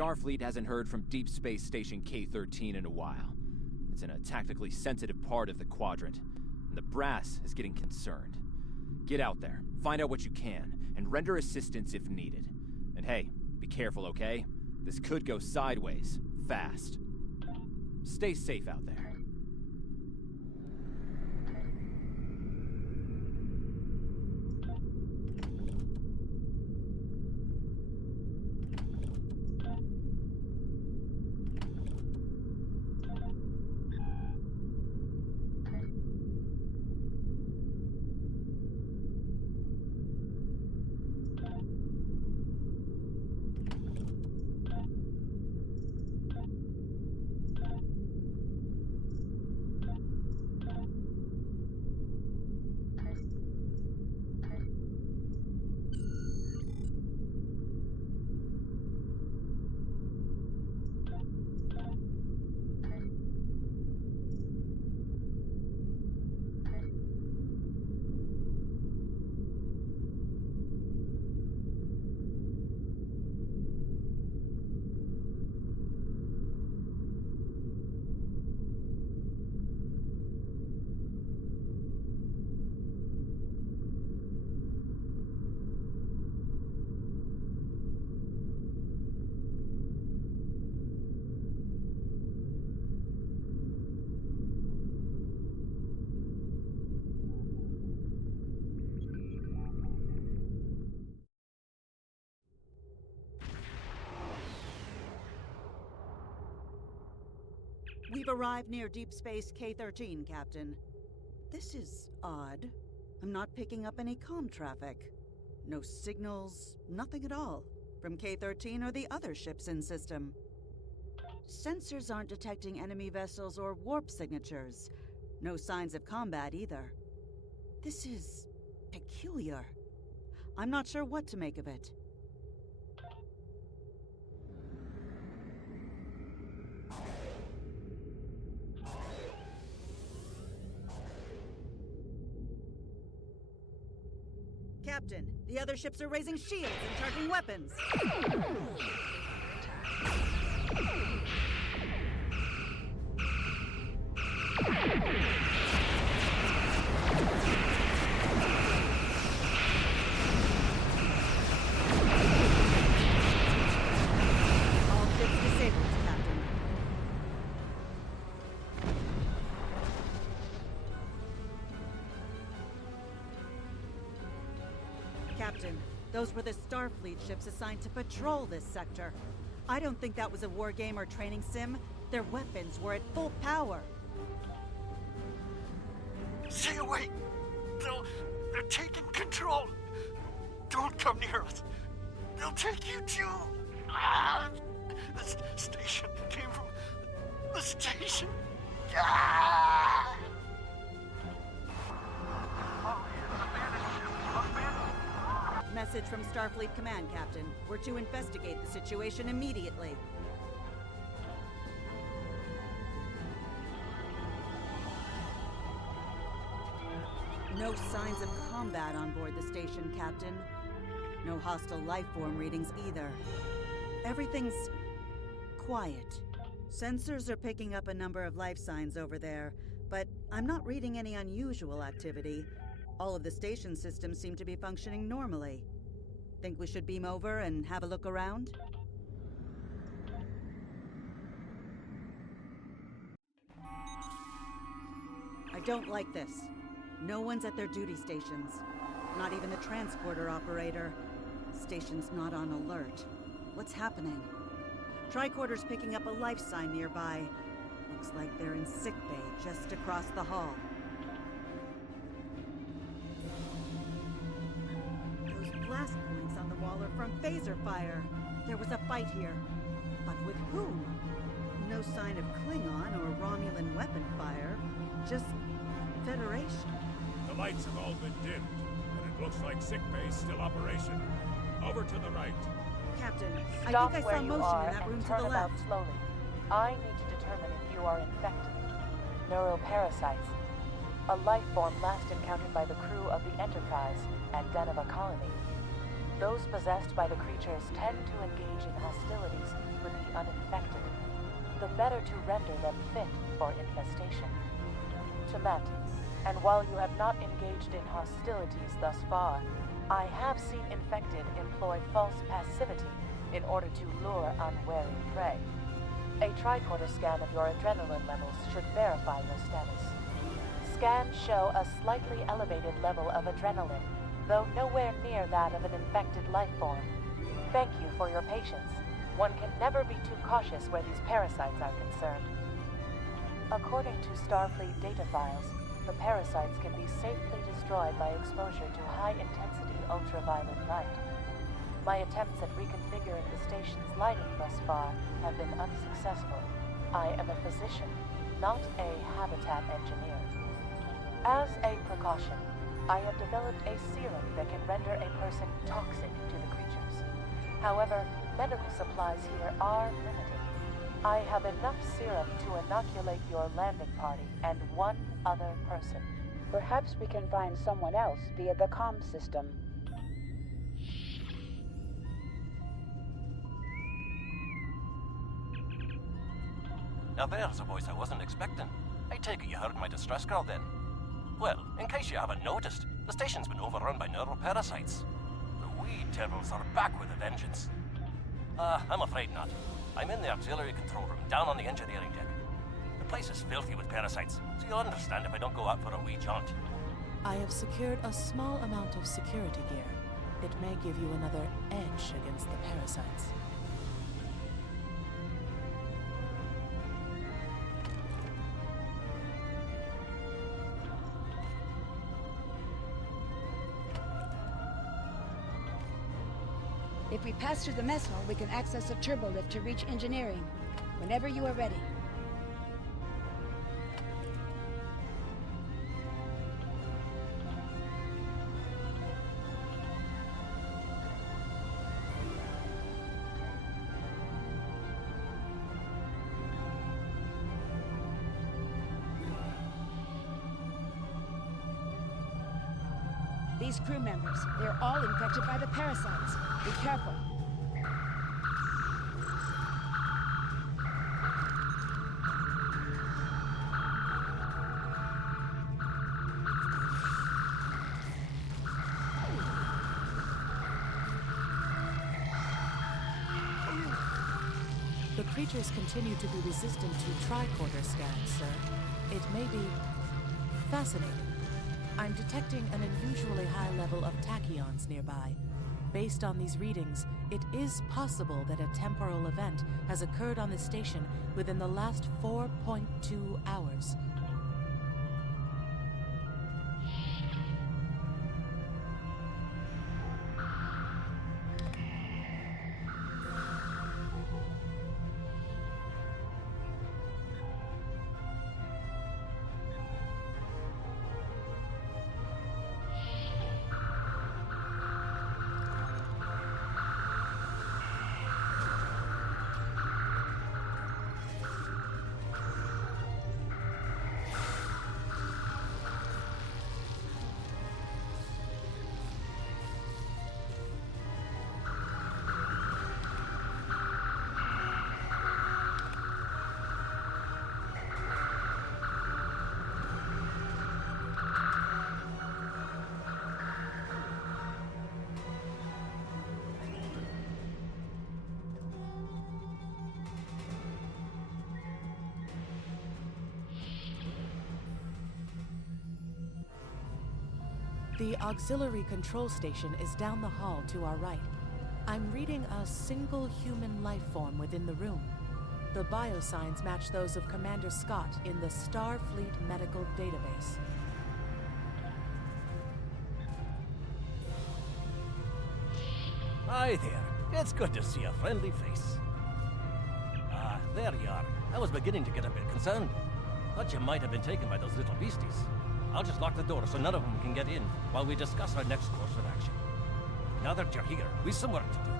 Starfleet hasn't heard from Deep Space Station K-13 in a while. It's in a tactically sensitive part of the quadrant, and the brass is getting concerned. Get out there, find out what you can, and render assistance if needed. And hey, be careful, okay? This could go sideways, fast. Stay safe out there. We've arrived near Deep Space K-13, Captain. This is odd. I'm not picking up any comm traffic. No signals, nothing at all, from K-13 or the other ships in system. Sensors aren't detecting enemy vessels or warp signatures. No signs of combat either. This is peculiar. I'm not sure what to make of it. Captain, the other ships are raising shields and charging weapons. All ships disabled, Captain. Captain, those were the Starfleet ships assigned to patrol this sector. I don't think that was a war game or training sim. Their weapons were at full power. Stay away! They're taking control! Don't come near us! They'll take you too! This station came from the station! Message from Starfleet Command, Captain. We're to investigate the situation immediately. No signs of combat on board the station, Captain. No hostile life form readings either. Everything's quiet. Sensors are picking up a number of life signs over there, but I'm not reading any unusual activity. All of the station systems seem to be functioning normally. Think we should beam over and have a look around? I don't like this. No one's at their duty stations. Not even the transporter operator. Station's not on alert. What's happening? Tricorder's picking up a life sign nearby. Looks like they're in sickbay just across the hall. Those blast points on the wall are from phaser fire. There was a fight here. But with whom? No sign of Klingon or Romulan weapon fire. Just Federation. The lights have all been dimmed, and it looks like sickbay's still operational. Over to the right. Captain, Stop I think I where saw you motion are in that room and to turn the about left. slowly. I need to determine if you are infected. Neuroparasites. A life form last encountered by the crew of the Enterprise at Deneva Colony. Those possessed by the creatures tend to engage in hostilities with the uninfected, the better to render them fit for infestation. Temet, and while you have not engaged in hostilities thus far, I have seen infected employ false passivity in order to lure unwary prey. A tricorder scan of your adrenaline levels should verify your status. Scans show a slightly elevated level of adrenaline, though nowhere near that of an infected life form. Thank you for your patience. One can never be too cautious where these parasites are concerned. According to Starfleet data files, the parasites can be safely destroyed by exposure to high-intensity ultraviolet light. My attempts at reconfiguring the station's lighting thus far have been unsuccessful. I am a physician, not a habitat engineer. As a precaution, I have developed a serum that can render a person toxic to the creatures. However, medical supplies here are limited. I have enough serum to inoculate your landing party and one other person. Perhaps we can find someone else via the comm system. Now there's a voice I wasn't expecting. I take it you heard my distress call then. Well, in case you haven't noticed, the station's been overrun by neuroparasites. The wee devils are back with a vengeance. I'm afraid not. I'm in the auxiliary control room, down on the engineering deck. The place is filthy with parasites, so you'll understand if I don't go out for a wee jaunt. I have secured a small amount of security gear. It may give you another edge against the parasites. If we pass through the mess hall, we can access a turbo lift to reach engineering. Whenever you are ready. These crew members, they're all infected by the parasites. Be careful. The creatures continue to be resistant to tricorder scans, sir. It may be fascinating. I'm detecting an unusually high level of tachyons nearby. Based on these readings, it is possible that a temporal event has occurred on the station within the last 4.2 hours. The auxiliary control station is down the hall to our right. I'm reading a single human life form within the room. The biosigns match those of Commander Scott in the Starfleet medical database. Hi there. It's good to see a friendly face. There you are. I was beginning to get a bit concerned. Thought you might have been taken by those little beasties. I'll just lock the door so none of them can get in while we discuss our next course of action. Now that you're here, we've some work to do.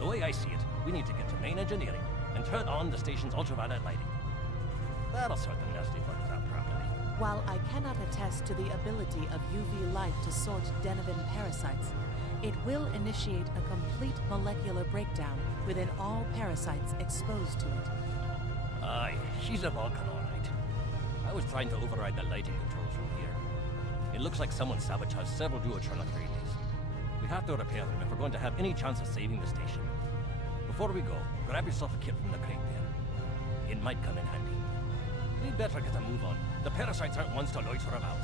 The way I see it, we need to get to main engineering and turn on the station's ultraviolet lighting. That'll sort the nasty bugs out properly. While I cannot attest to the ability of UV light to sort Denivan parasites, It will initiate a complete molecular breakdown within all parasites exposed to it. Aye, she's a Vulcan, all right. I was trying to override the lighting controls from here. It looks like someone sabotaged several duotronic relays. We have to repair them if we're going to have any chance of saving the station. Before we go, grab yourself a kit from the crate there. It might come in handy. We'd better get a move on. The parasites aren't ones to loiter about.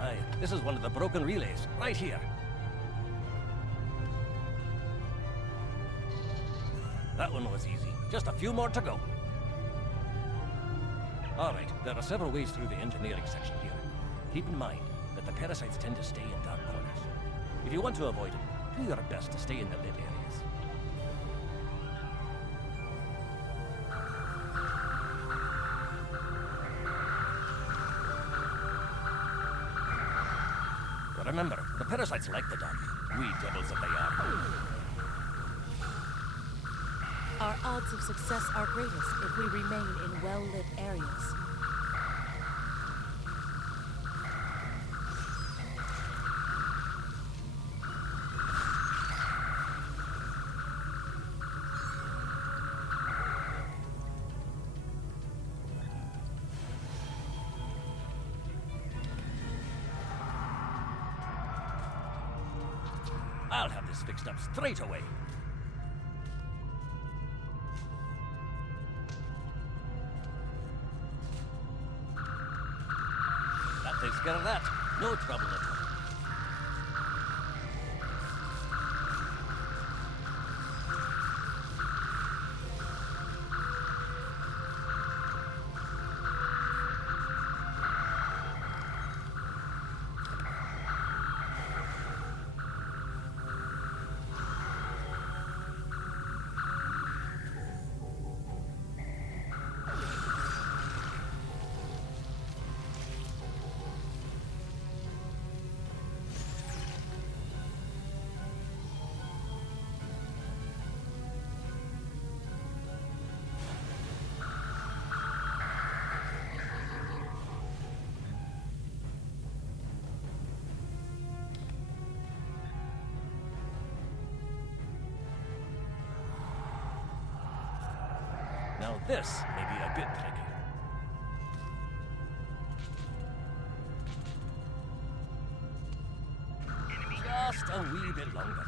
Aye, this is one of the broken relays, right here. That one was easy. Just a few more to go. All right, there are several ways through the engineering section here. Keep in mind that the parasites tend to stay in dark corners. If you want to avoid them, do your best to stay in the lit areas. But remember, the parasites like the dark. We devils that they are. Our odds of success are greatest if we remain in well-lit areas. I'll have this fixed up straight away. That takes care of that. No trouble at all. Now this may be a bit tricky. Just a wee bit longer.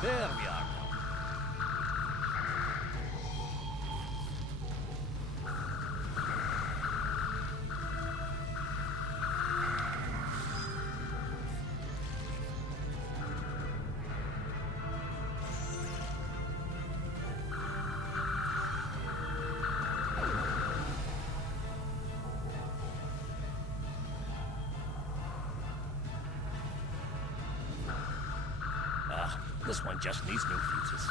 There we are. This one just needs new fuses.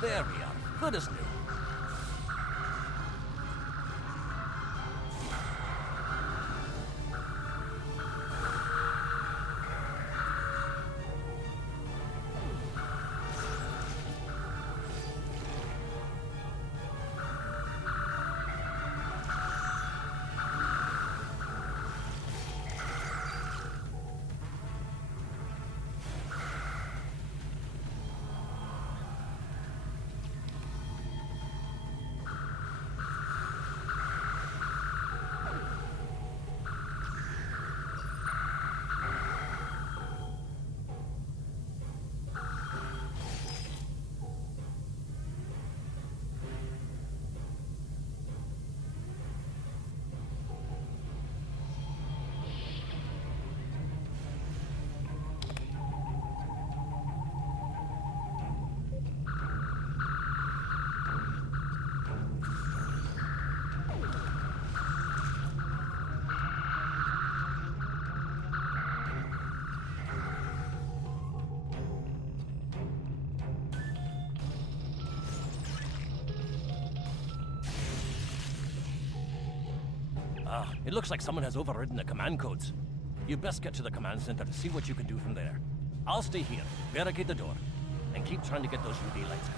There we are. Good as new. It looks like someone has overridden the command codes. You best get to the command center to see what you can do from there. I'll stay here, barricade the door, and keep trying to get those UV lights out.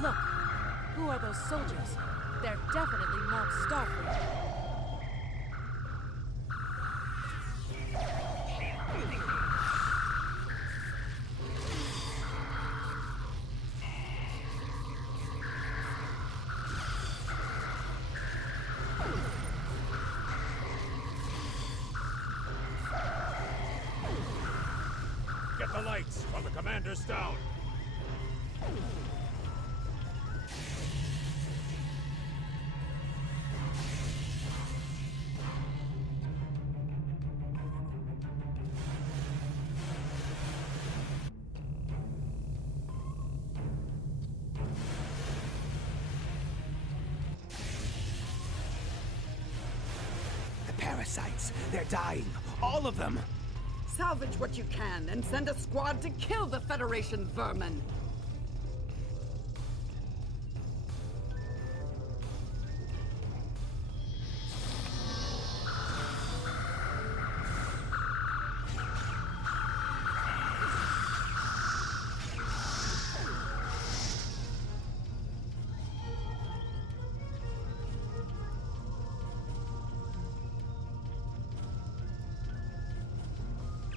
Look, who are those soldiers? They're definitely not Starfleet. Get the lights while the commander's down. The parasites, they're dying. All of them. Salvage what you can and send a squad to kill the Federation vermin.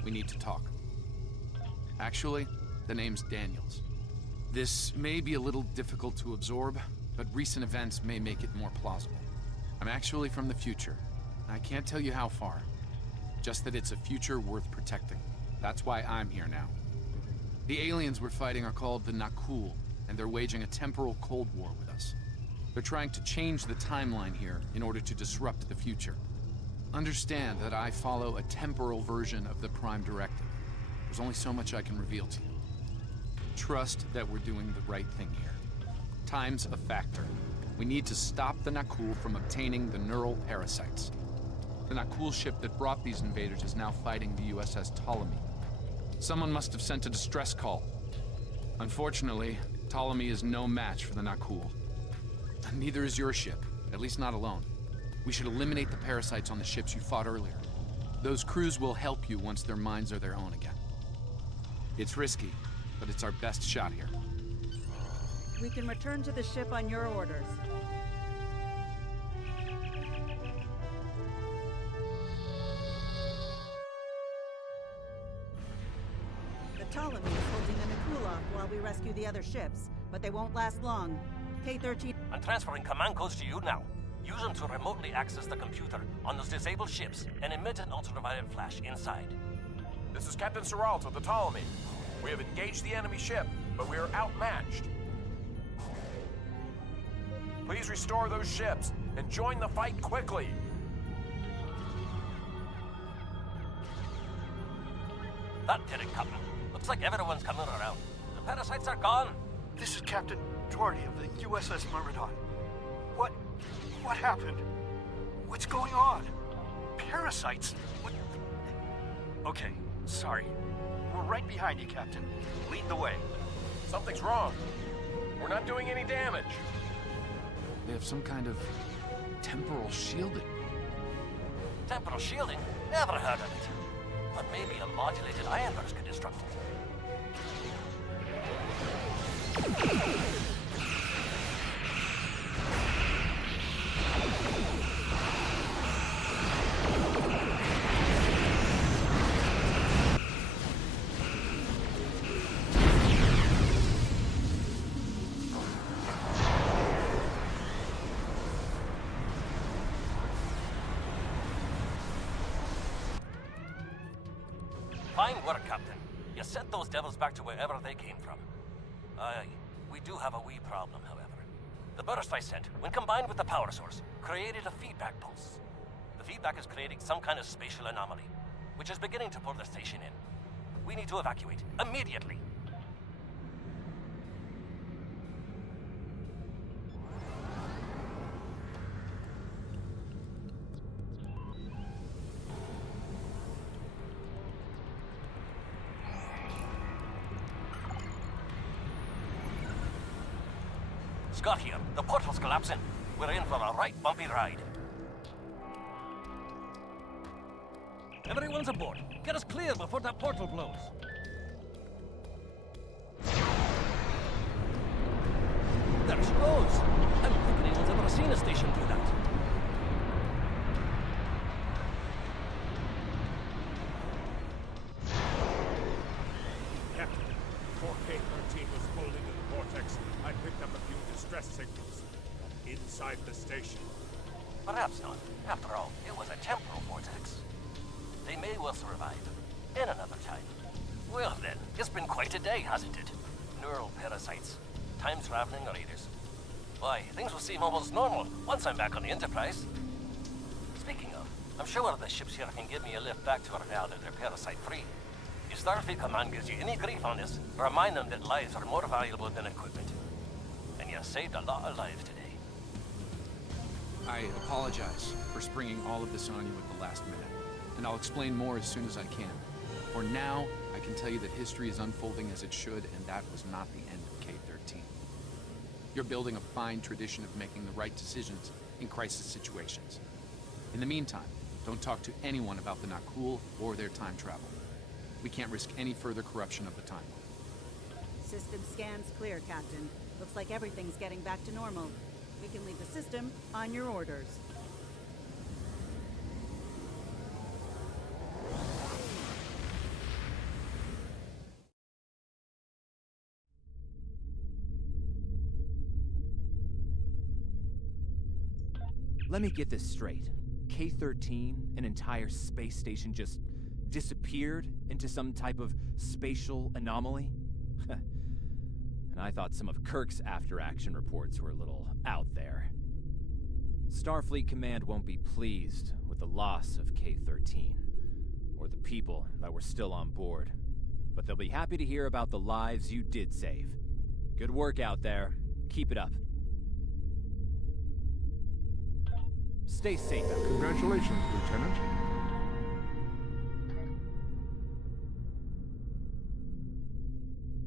We need to talk. Actually, the name's Daniels. This may be a little difficult to absorb, but recent events may make it more plausible. I'm actually from the future. I can't tell you how far. Just that it's a future worth protecting. That's why I'm here now. The aliens we're fighting are called the Nakul, and they're waging a temporal Cold War with us. They're trying to change the timeline here in order to disrupt the future. Understand that I follow a temporal version of the Prime Directive. There's only so much I can reveal to you. Trust that we're doing the right thing here. Time's a factor. We need to stop the Nakul from obtaining the neural parasites. The Nakul ship that brought these invaders is now fighting the USS Ptolemy. Someone must have sent a distress call. Unfortunately, Ptolemy is no match for the Nakul. Neither is your ship, at least not alone. We should eliminate the parasites on the ships you fought earlier. Those crews will help you once their minds are their own again. It's risky, but it's our best shot here. We can return to the ship on your orders. The Ptolemy is holding the Nakul off while we rescue the other ships, but they won't last long. K-13... I'm transferring command codes to you now. Use them to remotely access the computer on those disabled ships and emit an ultraviolet flash inside. This is Captain Seralt of the Ptolemy. We have engaged the enemy ship, but we are outmatched. Please restore those ships and join the fight quickly. That did it, Captain. Looks like everyone's coming around. The parasites are gone. This is Captain Doherty of the USS Myrmidon. What happened? What's going on? Parasites? What? Okay, sorry. We're right behind you, Captain. Lead the way. Something's wrong. We're not doing any damage. They have some kind of temporal shielding. Temporal shielding? Never heard of it. But maybe a modulated ion burst could disrupt it. Fine work, Captain. You sent those devils back to wherever they came from. Aye, we do have a wee problem, however. The burst I sent, when combined with the power source, created a feedback pulse. The feedback is creating some kind of spatial anomaly, which is beginning to pull the station in. We need to evacuate, immediately. just got here. The portal's collapsing. We're in for a right bumpy ride. Everyone's aboard. Get us clear before that portal blows. There she goes. I don't think anyone's ever seen a station do that. Captain, before K-13 was pulled into the vortex, I picked up a few distress signals. Inside the station. Perhaps not. After all, it was a temporal vortex. They may well survive. In another time. Well then, it's been quite a day, hasn't it? Neural parasites. Time-traveling raiders. Why, things will seem almost normal once I'm back on the Enterprise. Speaking of, I'm sure the ships here can give me a lift back to our now that they're parasite-free. If Starfleet Command gives you any grief on this, remind them that lives are more valuable than equipment. And you saved a lot of lives today. I apologize for springing all of this on you at the last minute, and I'll explain more as soon as I can. For now, I can tell you that history is unfolding as it should, and that was not the end of K-13. You're building a fine tradition of making the right decisions in crisis situations. In the meantime, don't talk to anyone about the Nakul or their time travel. We can't risk any further corruption of the timeline. System scans clear, Captain. Looks like everything's getting back to normal. We can leave the system on your orders. Let me get this straight. K-13, an entire space station, just disappeared into some type of spatial anomaly? And I thought some of Kirk's after-action reports were a little out there. Starfleet Command won't be pleased with the loss of K-13, or the people that were still on board. But they'll be happy to hear about the lives you did save. Good work out there. Keep it up. Stay safe out there. Congratulations, Lieutenant.